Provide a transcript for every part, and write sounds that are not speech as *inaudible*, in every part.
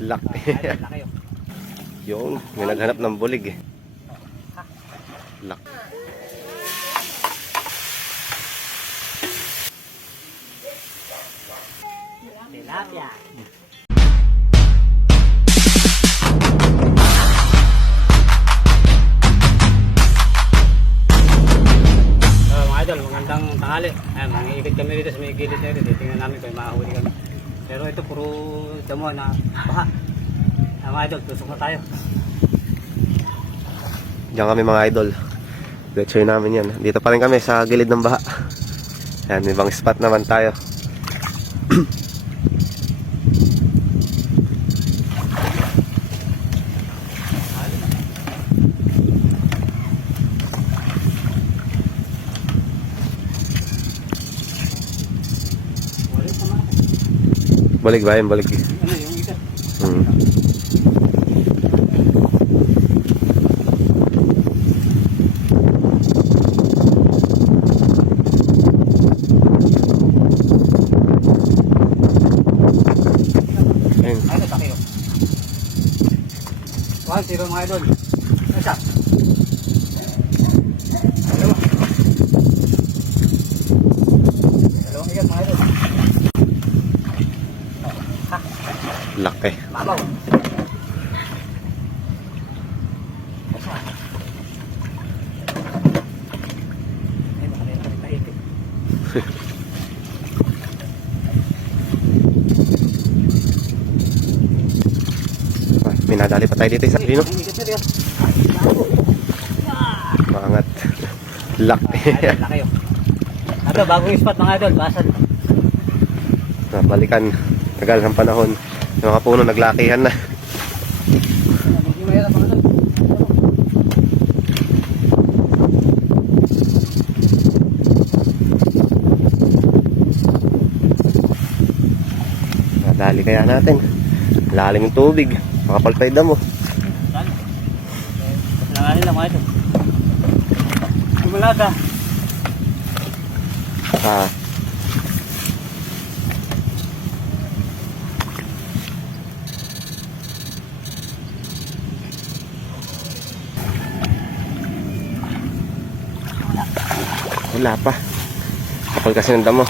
Laki. Laki oh. Yun, may naghanap ng bulig eh. Lak. Tilapia. Uh, mga idol, magandang tanghali. Ayan, mangiikot kami dito sa may gilid na ito. Tingnan namin kung mahuli kami. Pero ito puro damo na baha. Ayan, mga idol, tusok na tayo. Diyan kami mga idol. Lecture namin yan. Dito pa rin kami sa gilid ng baha. Yan, may ibang spot naman tayo. Bulig ba yan? Bulig. Ano yung isa? Hmm. Ano mga idol. Siya? Dalawa. Dalawang ikat mga idol. Laki. Mabaw. Ay, *laughs* baka rin natin taipin. Ah, May nadali pa tayo dito isa. Lino. Maangat. Laki. Laki yun. Ito, bagong spot mga idol. Basan. Nabalikan. Tagal ng panahon. Yung mga puno naglakihan na. Nadali kaya natin. Lalim yung tubig. Makapalpay damo. Saan? Langanin lang mga idol. Kumulada. Ah, wala pa. Kapal kasi ng damo.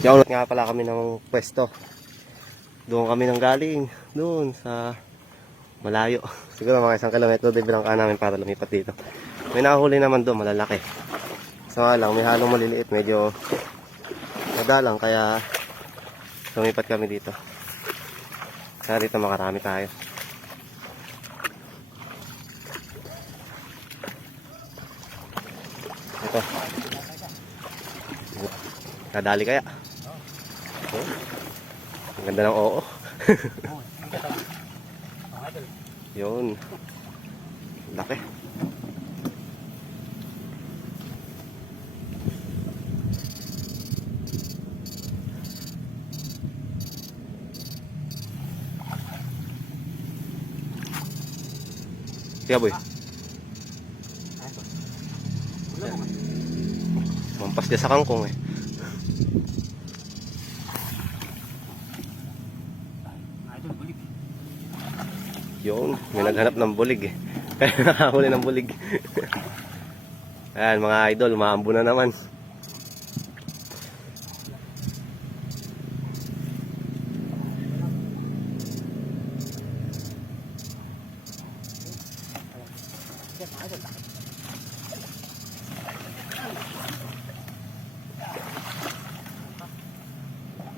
Yaulot nga pala kami ng pwesto. Doon kami nang galing. Doon sa malayo. *laughs* Siguro mga isang kilometro din bilang ka namin para lumipat dito. May nahuli naman doon, malalaki. So lang, may halong maliliit. Medyo madalang kaya lumipat kami dito. Kaya dito makarami tayo. Ito. Nadali kaya? Oh. Ang ganda ng oo. *laughs* Yun. Laki. Kaya boy, mampas dia sa kangkong eh. Yung, may naghanap ng bulig. Kaya eh. *laughs* nakahuli ng bulig. Ayan mga idol, maambo na naman.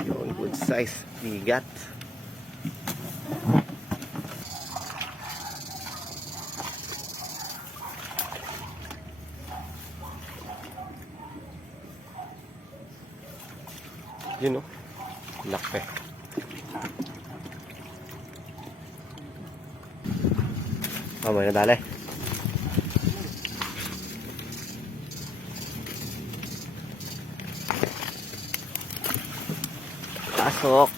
Yun, good size bigat. Yun o. Laki. Oh, may nadali. Pasok.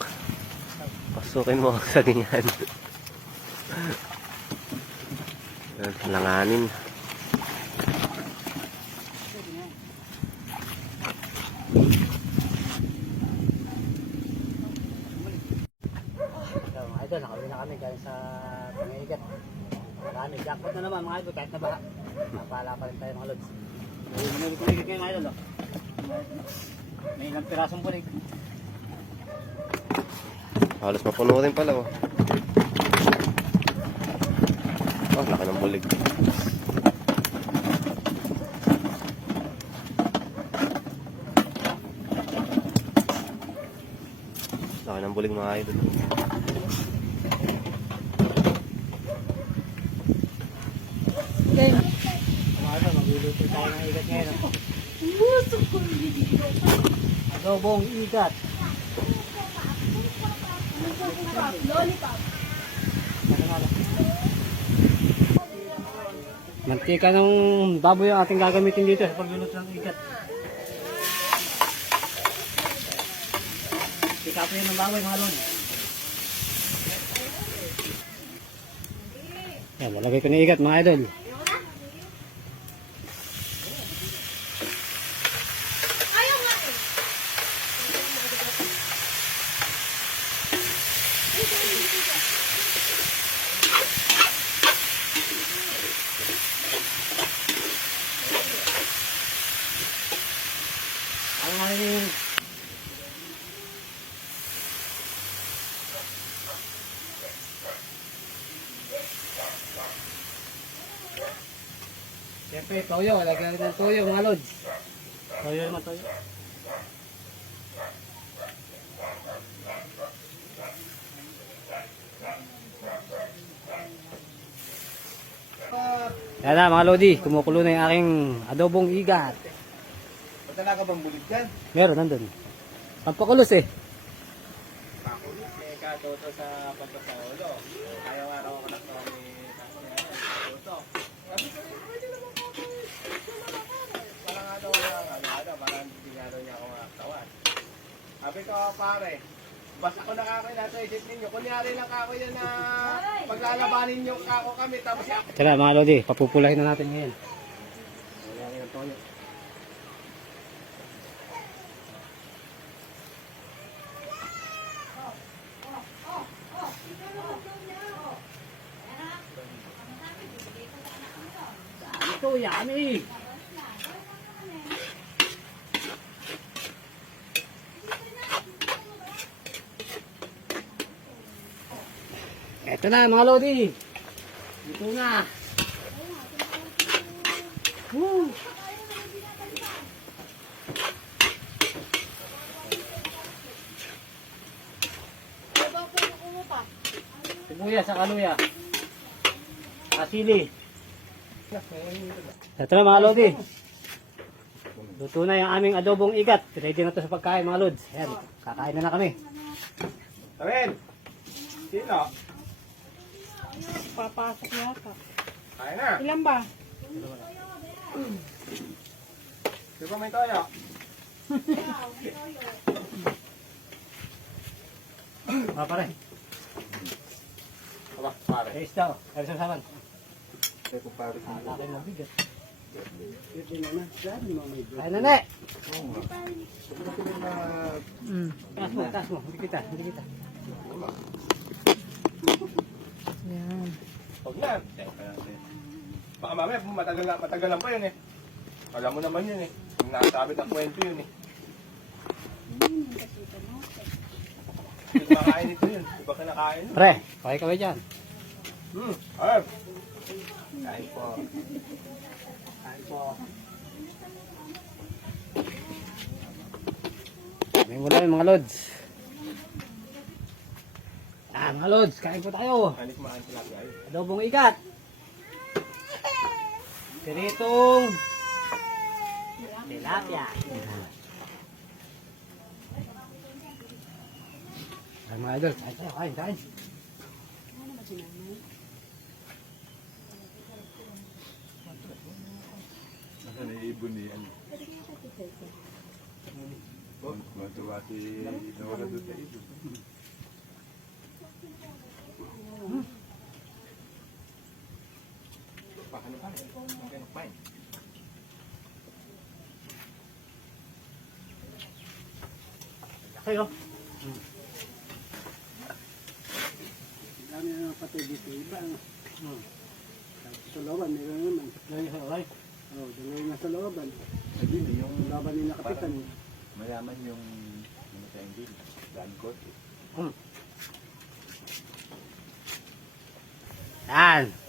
Pasukin mo sa ganyan. Yan, Langanin. So, mga idol, nakauwi na kami galing sa pangigat. Marami. Jackpot na naman mga idol, kahit na baha. Napala pa rin tayo mga lods. May manuli kumigit ngayon mga. Oh. May ilang pirasong bulig. Halos mapuno rin pala oh. Oh, laki ng bulig. Laki ng bulig mga idol. Mga idol, magluluto tayo ng igat ngayon. Adobong igat. Mantika ng baboy ang ating gagamitin dito sa pagluluto ng igat. Tika po yun ng baboy mga. Yan, malagay ko ng igat mga idol. Ang aming Siyempre, toyo. Lagyan ng toyo, mga lods. Toyo naman, toyo. Yan na, mga lodi. Kumukulo na yung aking adobong igat. Ba't talaga bang bulig dyan? Meron, nandun. Pampakulos eh. Pakulit, may katoto sa pagkasaulo. Daw niya ako makatawan. Sabi ko, pare, basta ko nakakila sa isip ninyo. Kunyari lang ako yan na paglalabanin niyo kako kami, tapos ako. Tara mga lodi, papupulahin na natin ngayon. Wala yung toyo. Ito, yummy! Ito na mga lodi. Ito na. Woo! Sibuyas sa kaluya. Asili. Ito na mga lodi. Luto na yung aming adobong igat. Ready na to sa pagkain mga lods. Ayan, kakain na na kami. Amen! Sino? Papasok na ka. Kaya na. Ilan ba? Di ba may toyo? *laughs* Mga pare, Aba, pare. ayos daw. Ayos sa saman. Ito ko pare. Laki ng bigat. Ay, nane! Mm. Taas mo, taas mo. Hindi kita, hindi kita. Yan. Huwag yan. Baka mamaya, matagal, na, matagal lang pa yun eh. Alam mo naman yun eh. Yung nakasabit ang kwento yun eh. Hindi kumakain ito yun. Di ba kinakain? Pre, pakay kami dyan. Hmm, ay. Kain po. Kain po. May mula yung mga lods. Ah, mga lods, kain po tayo. Ang tilapia ay. Adobong ikat. Piritong tilapia. Ay mga idol, kain tayo, kain, kain. Nasa naiibon ni ano? Matuwa si Nora doon sa ibon. Paano pa? Okay, fine. Kayo. Dami na ng patay dito. Iba ang Hmm. sa looban, meron naman. Kayo, kayo. Oh, dalawa na sa looban. Niyo, yung laban ni nakapitan. mayaman yung ano sa Engil. Dan coat. Yan.